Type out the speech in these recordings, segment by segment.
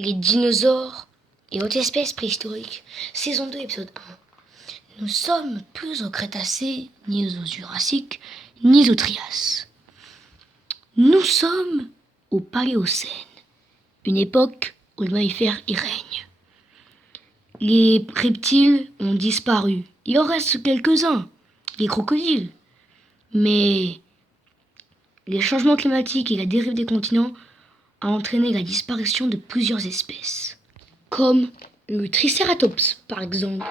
les dinosaures et autres espèces préhistoriques. Saison 2, épisode 1. Nous sommes plus au Crétacé, ni au Jurassique, ni au Trias. Nous sommes au Paléocène, une époque où les mammifères y règnent. Les reptiles ont disparu. Il en reste quelques-uns, les crocodiles. Mais les changements climatiques et la dérive des continents ont entraîné la disparition de plusieurs espèces, comme le Triceratops par exemple.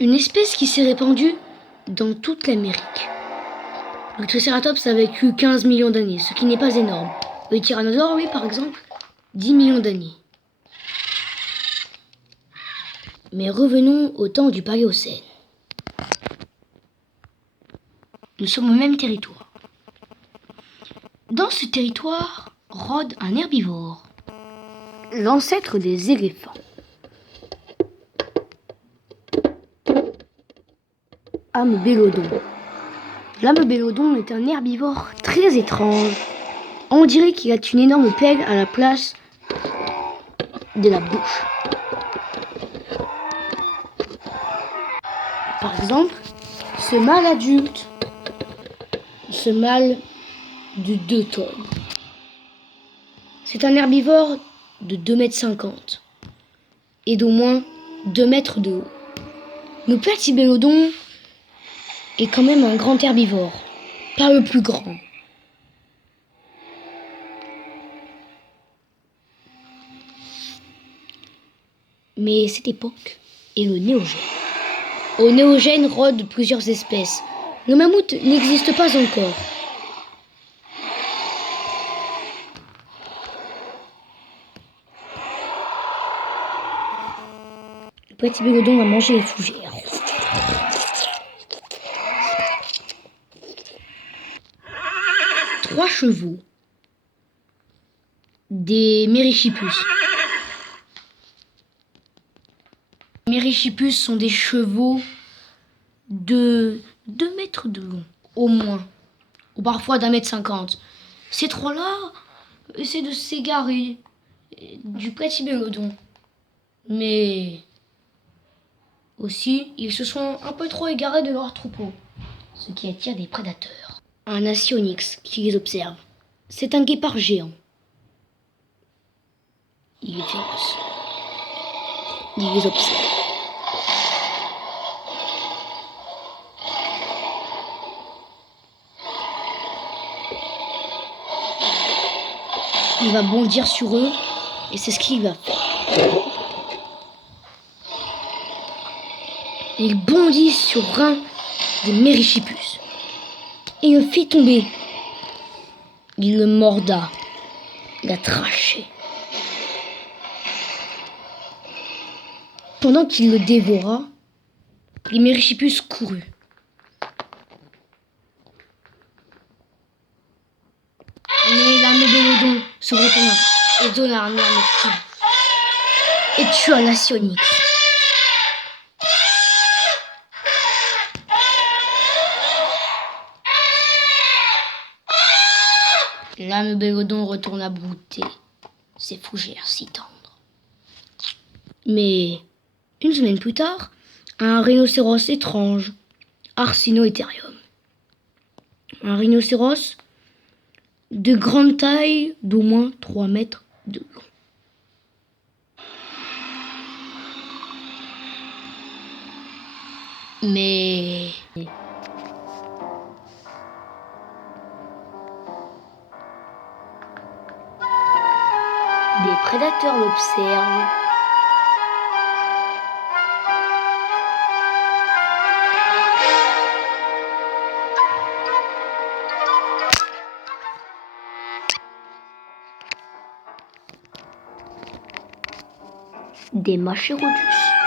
Une espèce qui s'est répandue dans toute l'Amérique. Le Triceratops a vécu 15 millions d'années, ce qui n'est pas énorme. Le tyrannosaure, lui, par exemple, 10 millions d'années. Mais revenons au temps du Paléocène. Nous sommes au même territoire. Dans ce territoire rôde un herbivore, l'ancêtre des éléphants. Amebelodon. L'amebelodon est un herbivore très étrange. On dirait qu'il a une énorme pelle à la place de la bouche. Par exemple, ce mâle adulte, ce mâle de 2 tonnes. C'est un herbivore de 2,50 m et d'au moins 2 mètres de haut. Le platybélodon est quand même un grand herbivore, pas le plus grand. Mais cette époque est le Néogène. Au Néogène rôdent plusieurs espèces. Le mammouth n'existe pas encore. Le platybélodon va manger les fougères. Trois chevaux. Des Mérichipus. Les Mérichipus sont des chevaux de 2 mètres de long, au moins, ou parfois d'1,50 m. Ces trois-là essaient de s'égarer du platybélodon. Mais aussi, ils se sont un peu trop égarés de leur troupeau, ce qui attire des prédateurs. Un Astyonyx qui les observe. C'est un guépard géant. Il est féroce. Il les observe. Il va bondir sur eux et c'est ce qu'il va faire. Il bondit sur un des Mérichipus et le fit tomber. Il le morda, l'a traché. Pendant qu'il le dévora, les Mérichipus courut. Mais l'amebelodon se retourna et donna un énorme coup et tua l'Astyonyx. L'amebelodon retourna brouter ses fougères si tendres. Mais une semaine plus tard, un rhinocéros étrange, Arsinoitherium. Un rhinocéros de grande taille, d'au moins 3 mètres de long. Mais des prédateurs l'observent. Des Machairodus.